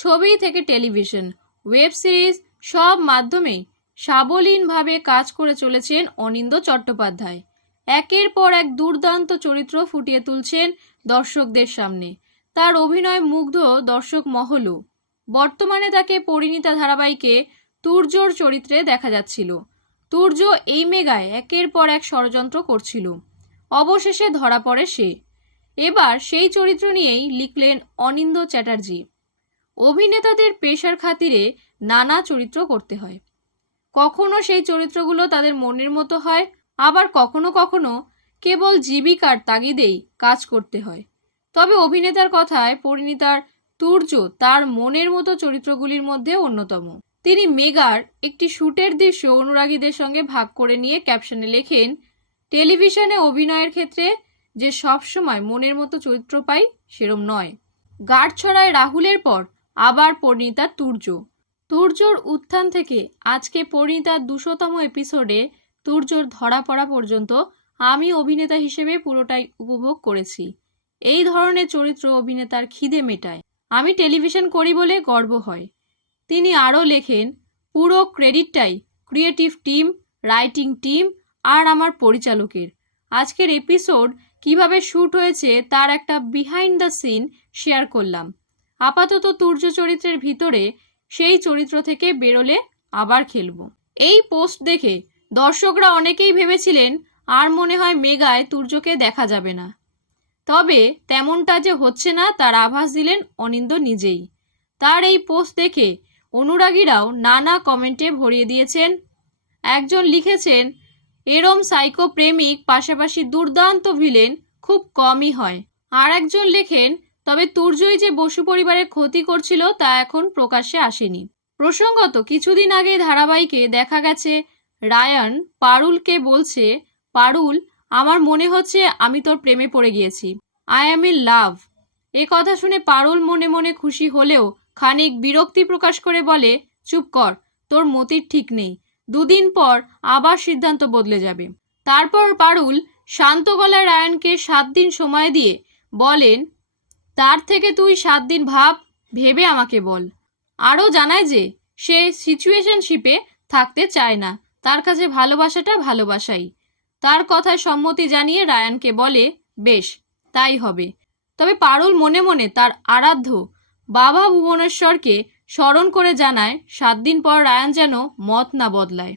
ছবি থেকে television, web series, সব মাধ্যমেই সাবলীনভাবে কাজ করে চলেছেন অনিন্দ চট্টোপাধ্যায়। একের পর এক দুর্দান্ত চরিত্র ফুটিয়ে তুলছেন দর্শকদের সামনে। তার অভিনয় মুগ্ধ দর্শক মহলও। বর্তমানে তাকে পরিণীতা ধারাবাহিকে তুর্যর চরিত্রে দেখা যাচ্ছিল। তুর্য এই মেগায় একের পর এক ষড়যন্ত্র করছিল। অবশেষে ধরা পড়ে সে। এবার সেই চরিত্র নিয়েই লিখলেন অনিন্দ চ্যাটার্জি। অভিনেতাদের পেশার খাতিরে নানা চরিত্র করতে হয়। কখনো সেই চরিত্রগুলো তাদের মনের মতো হয়, আবার কখনো কখনো কেবল জীবিকার তাগিদেই কাজ করতে হয়। তবে অভিনেতার কথায় পরিণীতার তুর্য তার মনের মতো চরিত্রগুলির মধ্যে অন্যতম। তিনি মেগার একটি শুটের দৃশ্য অনুরাগীদের সঙ্গে ভাগ করে নিয়ে ক্যাপশনে লেখেন, টেলিভিশনে অভিনয়ের ক্ষেত্রে যে সবসময় মনের মতো চরিত্র পাই সেরম নয়। গাঁটছড়ায় রাহুলের পর আবার পরিণীতার তুর্য। তুর্যর উত্থান থেকে আজকে পরিণীতার দুশোতম এপিসোডে তুর্যর ধরা পড়া পর্যন্ত আমি অভিনেতা হিসেবে পুরোটাই উপভোগ করেছি। এই ধরনের চরিত্র অভিনেতার খিদে মেটায়। আমি টেলিভিশন করি বলে গর্ব হয়। তিনি আরও লেখেন, পুরো ক্রেডিটটাই ক্রিয়েটিভ টিম রাইটিং টিম আর আমার পরিচালকের। আজকের এপিসোড কীভাবে শ্যুট হয়েছে তার একটা বিহাইন্ড দ্য সিন শেয়ার করলাম। আপাতত তুর্য চরিত্রের ভিতরে সেই চরিত্র থেকে বেরোলে আবার খেলব। এই পোস্ট দেখে দর্শকরা অনেকেই ভেবেছিলেন, আর মনে হয় মেগায় তুর্যকে দেখা যাবে না। তবে তেমনটা যে হচ্ছে না তার আভাস দিলেন অনিন্দ নিজেই। তার এই পোস্ট দেখে অনুরাগীরাও নানা কমেন্টে ভরিয়ে দিয়েছেন। একজন লিখেছেন, এরম সাইকো প্রেমিক পাশাপাশি দুর্দান্ত ভিলেন, খুব কমই হয়। আর একজন লেখেন তবে তুর্যই যে বসু পরিবারের ক্ষতি করছিল তা এখন প্রকাশ্যে আসেনি। প্রসঙ্গত, কিছুদিন আগে ধারাবাহিকে দেখা গেছে, রায়ান পারুলকে বলছে, পারুল, আমার মনে হচ্ছে আমি তোর প্রেমে পড়ে গিয়েছি। আই অ্যাম ইন লাভ এ কথা শুনে পারুল মনে মনে খুশি হলেও খানিক বিরক্তি প্রকাশ করে বলে, চুপ কর, তোর মতির ঠিক নেই। দুদিন পর আবার সিদ্ধান্ত বদলে যাবে। তারপর পারুল শান্ত গলায় রায়ানকে সাত দিন সময় দিয়ে বলেন তার থেকে তুই সাত দিন ভাব, ভেবে আমাকে বল। আরও জানায় যে, সে সিচুয়েশনশিপে থাকতে চায় না। তার কাছে ভালোবাসাটা ভালোবাসাই। তার কথায় সম্মতি জানিয়ে রায়ানকে বলে, বেশ, তাই হবে। তবে পারুল মনে মনে তার আরাধ্য বাবা ভুবনেশ্বরকে স্মরণ করে জানায়, সাত দিন পর রায়ান যেন মত না বদলায়।